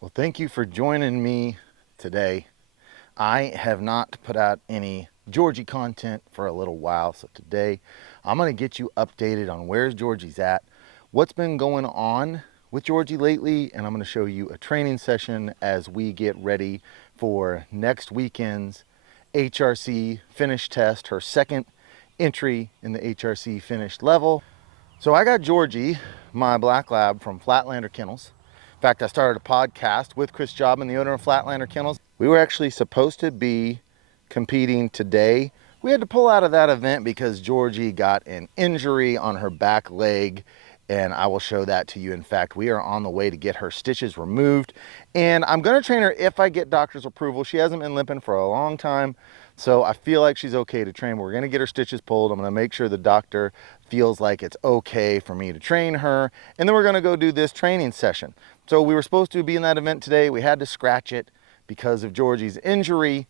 Well, thank you for joining me today. I have not put out any Georgie content for a little while, so today I'm going to get you updated on where's Georgie's at, what's been going on with Georgie lately, and I'm going to show you a training session as we get ready for next weekend's HRC Finished Test, her second entry in the HRC Finished level. So I got Georgie, my Black Lab, from Flatlander Kennels. In fact, I started a podcast with Chris Jobin, the owner of Flatlander Kennels. We were actually supposed to be competing today. We had to pull out of that event because Georgie got an injury on her back leg, and I will show that to you. In fact, we are on the way to get her stitches removed, and I'm going to train her if I get doctor's approval. She hasn't been limping for a long time, so I feel like she's okay to train. We're going to get her stitches pulled. I'm going to make sure the doctor feels like it's okay for me to train her, and then we're going to go do this training session. So we were supposed to be in that event today. We had to scratch it because of Georgie's injury,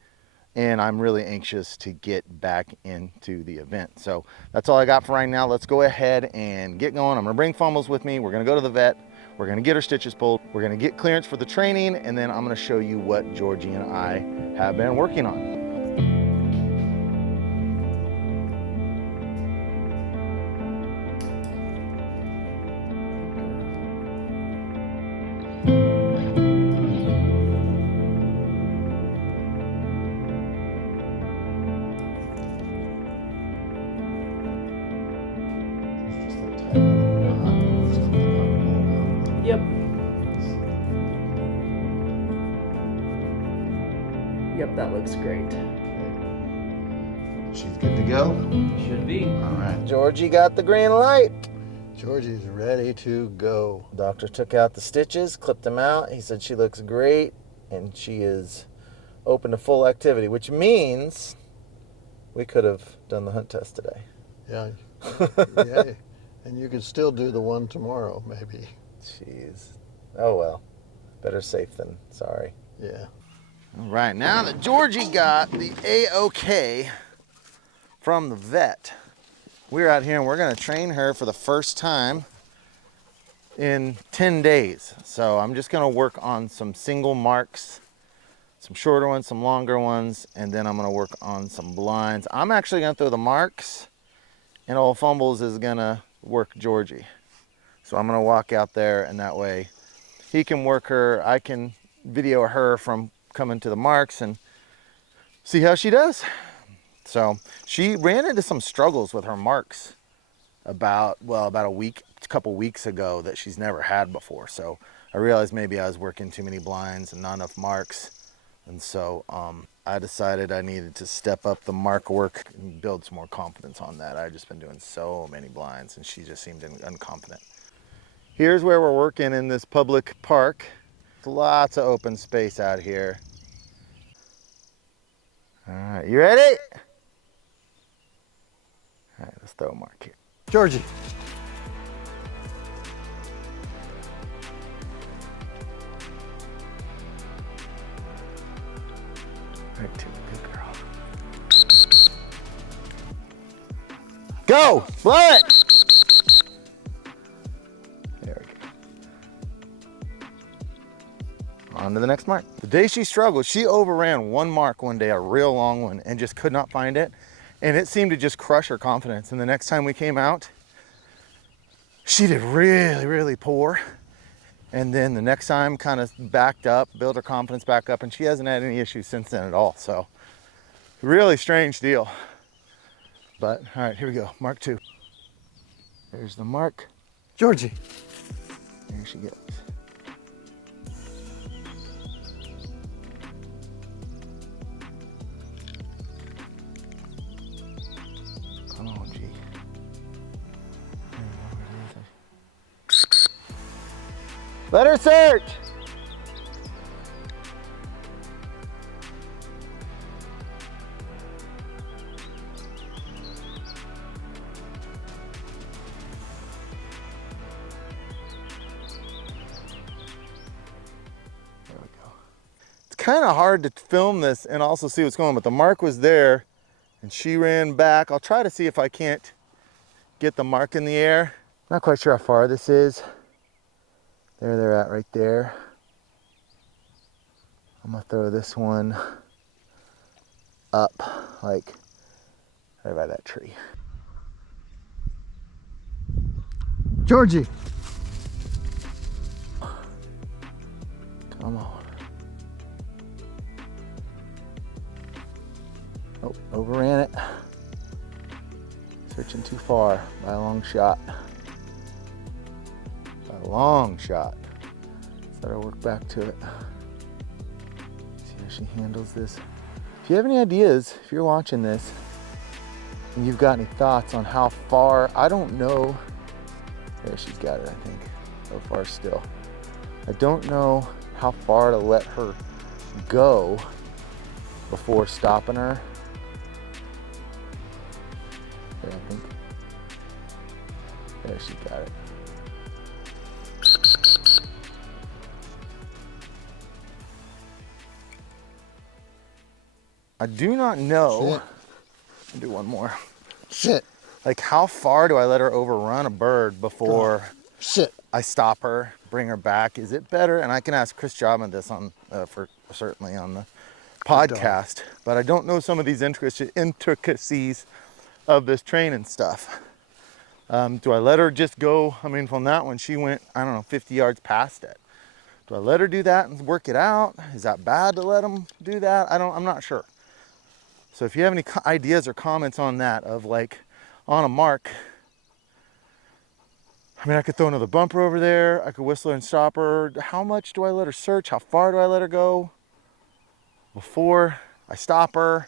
and I'm really anxious to get back into the event. So that's all I got for right now. Let's go ahead and get going. I'm gonna bring Fumbles with me. We're gonna go to the vet. We're gonna get her stitches pulled. We're gonna get clearance for the training, and then I'm gonna show you what Georgie and I have been working on. Yep. Yep, that looks great. She's good to go? Should be. All right, Georgie got the green light. Georgie's ready to go. Doctor took out the stitches, clipped them out. He said she looks great, and she is open to full activity, which means we could have done the hunt test today. Yeah. Yeah. And you could still do the one tomorrow, maybe. Jeez. Oh well. Better safe than sorry. Yeah. All right, now that Georgie got the A-OK from the vet, we're out here and we're gonna train her for the first time in 10 days. So I'm just gonna work on some single marks, some shorter ones, some longer ones, and then I'm gonna work on some blinds. I'm actually gonna throw the marks, and old Fumbles is gonna work Georgie. So I'm gonna walk out there, and that way he can work her. I can video her from coming to the marks and see how she does. So she ran into some struggles with her marks about a couple weeks ago that she's never had before. So I realized maybe I was working too many blinds and not enough marks. And so I decided I needed to step up the mark work and build some more confidence on that. I've just been doing so many blinds, and she just seemed unconfident. Here's where we're working in this public park. Lots of open space out here. All right, you ready? All right, let's throw a mark here. Georgie. Right, two, good girl. Go, blow it. There we go. On to the next mark. The day she struggled, she overran one mark one day, a real long one, and just could not find it. And it seemed to just crush her confidence. And the next time we came out, she did really, really poor. And then the next time kind of backed up, built her confidence back up, and she hasn't had any issues since then at all. So really strange deal. But all right, here we go, mark 2. There's the mark. Georgie. There she goes. Come on, G. Let her search. There we go. It's kind of hard to film this and also see what's going on, but the mark was there and she ran back. I'll try to see if I can't get the mark in the air. Not quite sure how far this is. There they're at right there. I'm gonna throw this one up, like right by that tree. Georgie. Come on. Oh, overran it. Searching too far by a long shot. By a long shot. So I'll work back to it. See how she handles this. If you have any ideas, if you're watching this, and you've got any thoughts on how far, I don't know. There, she's got it, I think. So far still. I don't know how far to let her go before stopping her. There, I think. There, she got it. I do not know. I'll do one more. Sit. Like, how far do I let her overrun a bird before Sit. I stop her, bring her back? Is it better? And I can ask Chris Jobman this on for certainly on the podcast, but I don't know some of these intricacies of this training stuff. Do I let her just go? I mean, from that one, she went, I don't know, 50 yards past it. Do I let her do that and work it out? Is that bad to let them do that? I'm not sure. So if you have any ideas or comments on that, of like on a mark, I mean, I could throw another bumper over there. I could whistle her and stop her. How much do I let her search? How far do I let her go before I stop her?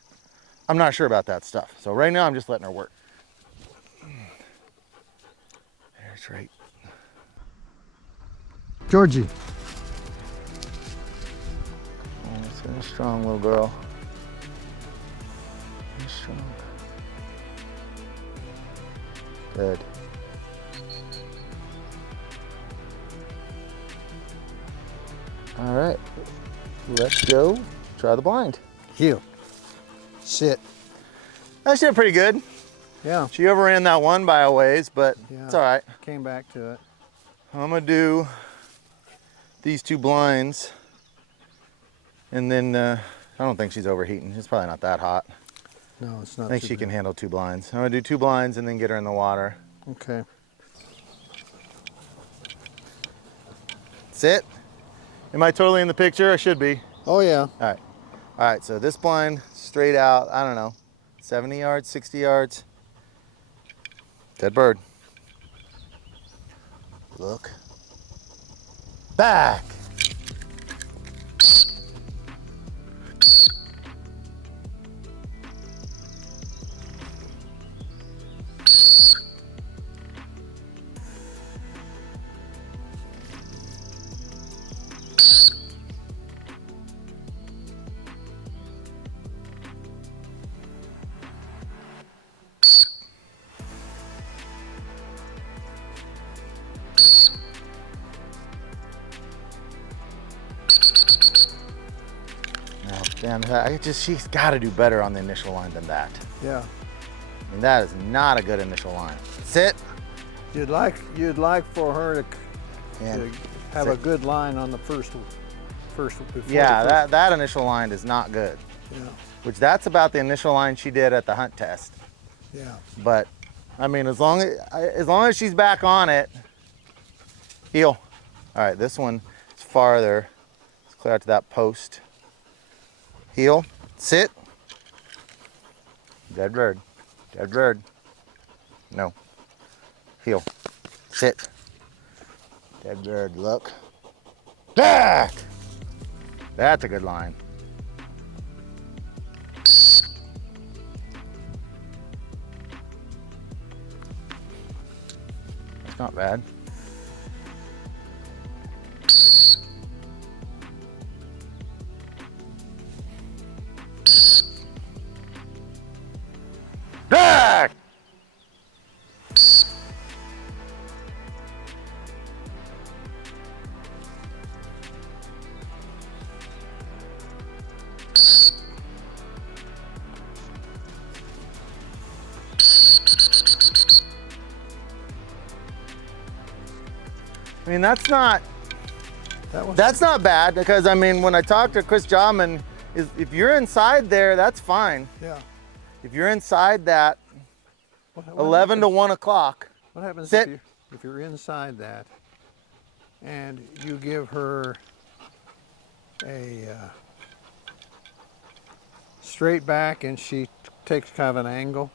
I'm not sure about that stuff. So right now I'm just letting her work. There's right. Georgie. Oh, it's very strong, little girl. Very strong. Good. All right, let's go try the blind. Heel. Sit. That did pretty good. Yeah. She overran that one by a ways, but Yeah. it's all right. Came back to it. I'm gonna do these two blinds, and then I don't think she's overheating. It's probably not that hot. No, it's not. I think she can handle two blinds. I'm gonna do two blinds and then get her in the water. Okay. Sit. Am I totally in the picture? I should be. Oh yeah. All right, so this blind straight out, I don't know, 70 yards, 60 yards. Dead bird. Look. Back. Damn, she's got to do better on the initial line than that. Yeah. I mean, that is not a good initial line. Sit. You'd like for her to And have sit. a good line on the first before Yeah, the first. that initial line is not good. Yeah. Which that's about the initial line she did at the hunt test. Yeah. But I mean, as long as she's back on it, heel. All right, this one is farther. Let's clear out to that post. Heel, sit. Dead bird, dead bird. No. Heel, sit. Dead bird, look. Back. That's a good line. That's not bad. Back! I mean, that's not That's not bad, because I mean, when I talked to Chris Jobman, if you're inside there, that's fine. Yeah. If you're inside that What 11 to happens, 1 o'clock, what happens sit. if you're inside that and you give her a straight back and she takes kind of an angle?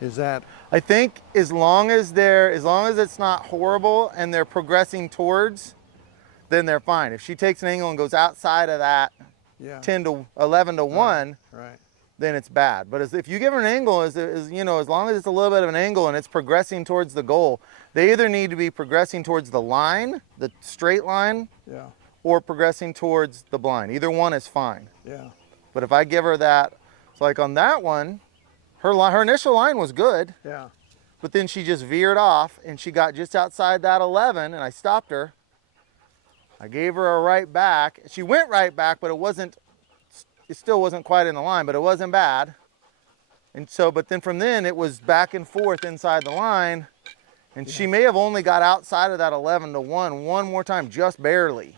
Is that? I think as long as it's not horrible and they're progressing towards, then they're fine. If she takes an angle and goes outside of that 10 to 11 to 1, Right. then it's bad. But if you give her an angle, as long as it's a little bit of an angle and it's progressing towards the goal, they either need to be progressing towards the line, the straight line, Yeah. or progressing towards the blind. Either one is fine. Yeah. But if I give her that, so like on that one, her initial line was good, Yeah. but then she just veered off and she got just outside that 11 and I stopped her. I gave her a right back. She went right back, but it still wasn't quite in the line, but it wasn't bad. And so, but then from then it was back and forth inside the line, and she may have only got outside of that 11 to 1 one more time, just barely.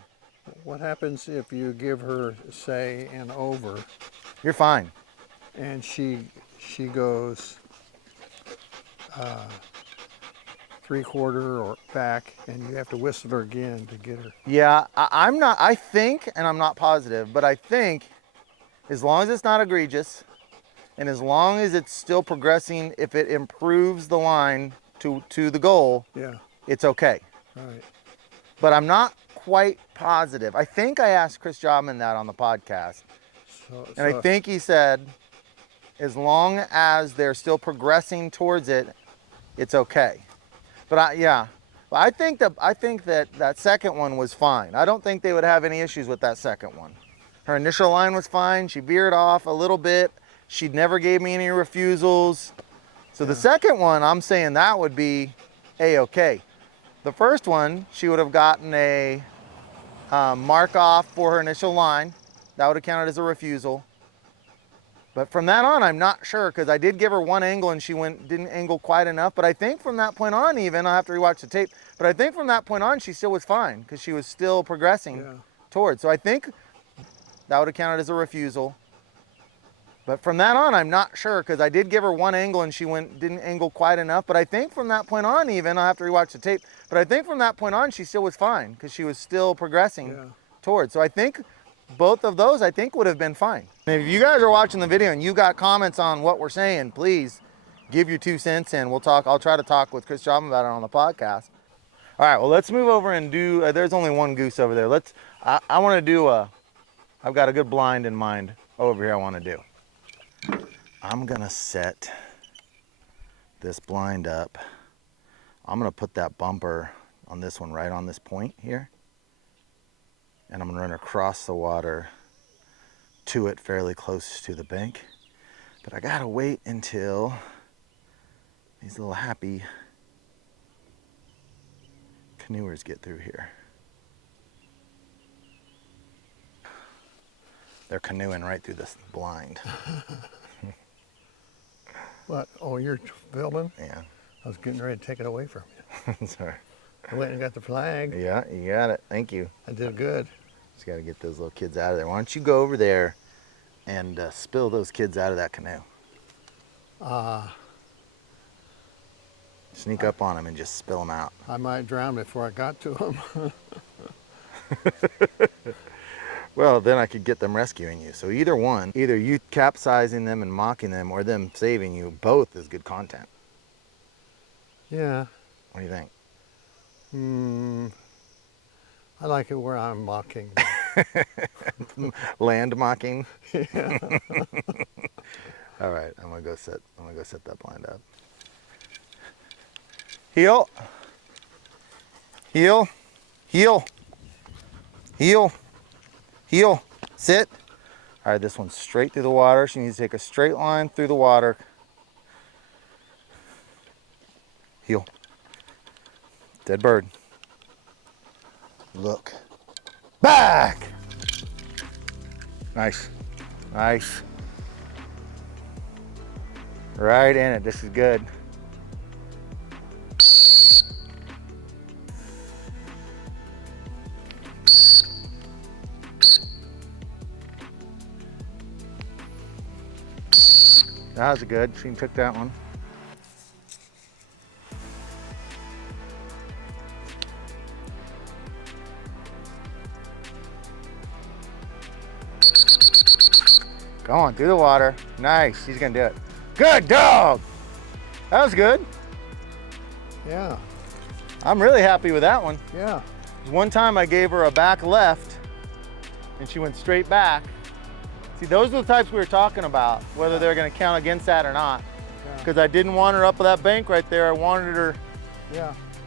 What happens if you give her, say, an over? You're fine. And she goes 3/4 or back, and you have to whistle her again to get her. Yeah, I think, and I'm not positive, but I think as long as it's not egregious, and as long as it's still progressing, if it improves the line to the goal, Yeah. it's okay. Right. But I'm not quite positive. I think I asked Chris Jobman that on the podcast. And I think he said, as long as they're still progressing towards it, it's okay. But I think that second one was fine. I don't think they would have any issues with that second one. Her initial line was fine. She veered off a little bit. She never gave me any refusals. So the second one, I'm saying that would be A-okay. The first one, she would have gotten a mark off for her initial line. That would have counted as a refusal. But from that on, I'm not sure, because I did give her one angle and she didn't angle quite enough. But I think from that point on, even, I'll have to rewatch the tape, but I think from that point on, she still was fine, because she was still progressing towards. So I think that would have counted as a refusal. But from that on, I'm not sure, because I did give her one angle and she didn't angle quite enough. But I think from that point on, even, I'll have to rewatch the tape, but I think from that point on, she still was fine, because she was still progressing towards. So I think both of those, I think, would have been fine. And if you guys are watching the video and you got comments on what we're saying, please give your 2 cents in. I'll try to talk with Chris Jobman about it on the podcast. All right, well, let's move over and do, there's only one goose over there. I want to do I've got a good blind in mind over here I want to do. I'm gonna set this blind up. I'm gonna put that bumper on this one right on this point here. And I'm gonna run across the water to it fairly close to the bank. But I gotta wait until these little happy canoers get through here. They're canoeing right through this blind. What? Oh, you're filming? Yeah. I was getting ready to take it away from you. Sorry. I went and got the flag. Yeah, you got it. Thank you. I did good. Just got to get those little kids out of there. Why don't you go over there and spill those kids out of that canoe? Sneak up on them and just spill them out. I might drown before I got to them. Well, then I could get them rescuing you. So either one, either you capsizing them and mocking them or them saving you, both is good content. Yeah. What do you think? I like it where I'm mocking. Land mocking? Yeah. All right, I'm gonna go set that blind up. Heel. Heel. Heel. Heel. Heel. Sit. All right, this one's straight through the water. She needs to take a straight line through the water. Heel. Dead bird. Look. Back. Nice. Nice. Right in it. This is good. That was good. She took that one. Go on, through the water. Nice, she's gonna do it. Good dog. That was good. Yeah, I'm really happy with that one. yeah. One time I gave her a back left and she went straight back. See, those are the types we were talking about, whether they're gonna count against that or not. Because I didn't want her up that bank right there. I wanted her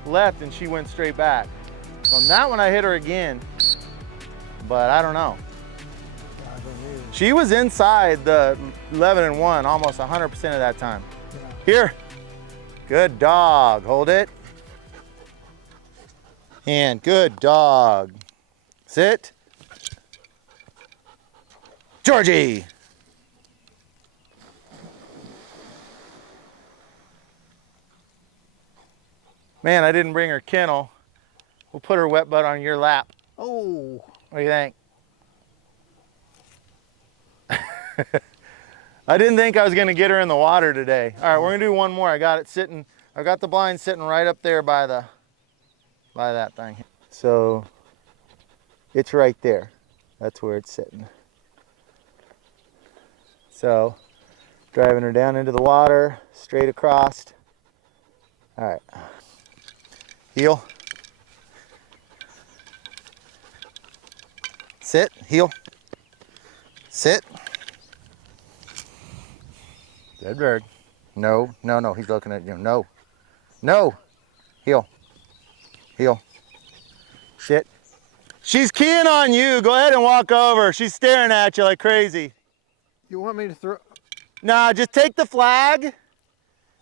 left and she went straight back. So on that one I hit her again, but I don't know. She was inside the 11 and 1 almost 100% of that time. Yeah. Here. Good dog. Hold it. And good dog. Sit. Georgie. Man, I didn't bring her kennel. We'll put her wet butt on your lap. Oh. What do you think? I didn't think I was gonna get her in the water today. All right, we're gonna do one more. I got it sitting, I got the blind sitting right up there by that thing. So it's right there. That's where it's sitting. So driving her down into the water, straight across. All right, heel. Sit, heel. Sit. Good bird. No, no, no, he's looking at you. No, no. Heel. Heel. Sit. She's keying on you. Go ahead and walk over. She's staring at you like crazy. You want me to throw? Nah, just take the flag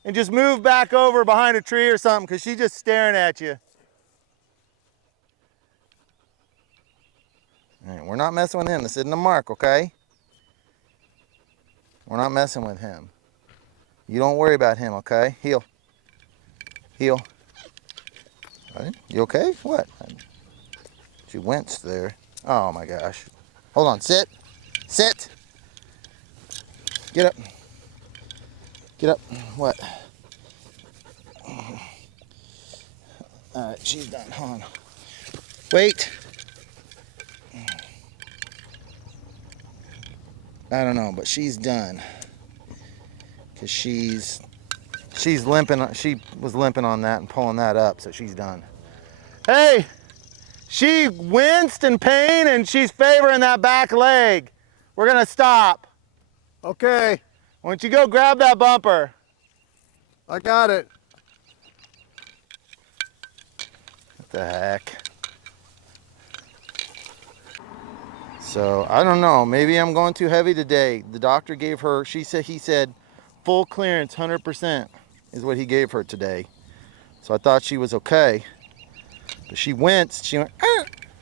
and just move back over behind a tree or something because she's just staring at you. All right, we're not messing with him. This isn't a mark, okay? We're not messing with him. You don't worry about him, okay? Heel. Heel. Right? You okay? What? She winced there. Oh my gosh. Hold on. Sit. Sit. Get up. Get up. What? All right, she's done. Hold on. Wait. I don't know, but she's done. Because she's limping. She was limping on that and pulling that up, so she's done. Hey, she winced in pain and she's favoring that back leg. We're gonna stop. Okay, Why don't you go grab that bumper? I got it. What the heck? So I don't know, maybe I'm going too heavy today. The doctor gave her, he said full clearance, 100% is what he gave her today. So I thought she was okay, but she winced, she went,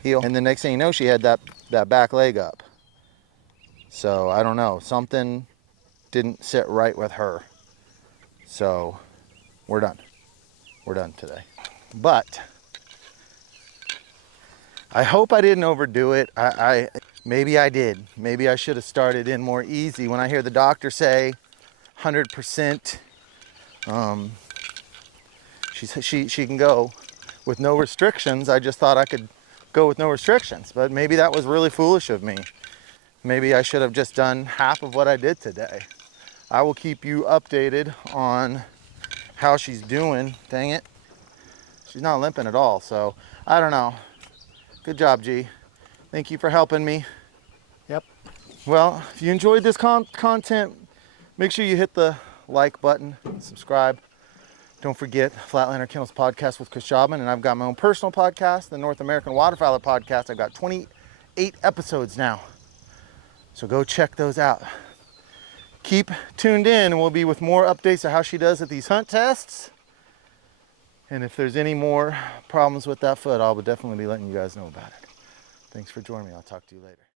heel. And the next thing you know, she had that back leg up. So I don't know, something didn't sit right with her. So we're done. We're done today. But I hope I didn't overdo it. Maybe I did. Maybe I should have started in more easy. When I hear the doctor say 100%, she can go with no restrictions. I just thought I could go with no restrictions, but maybe that was really foolish of me. Maybe I should have just done half of what I did today. I will keep you updated on how she's doing. Dang it. She's not limping at all, so I don't know. Good job, G. Thank you for helping me. Yep. Well, if you enjoyed this content, make sure you hit the like button and subscribe. Don't forget Flatlander Kennels Podcast with Chris Jobman, and I've got my own personal podcast, the North American Waterfowler Podcast. I've got 28 episodes now, so go check those out. Keep tuned in, and we'll be with more updates of how she does at these hunt tests. And if there's any more problems with that foot, I'll definitely be letting you guys know about it. Thanks for joining me. I'll talk to you later.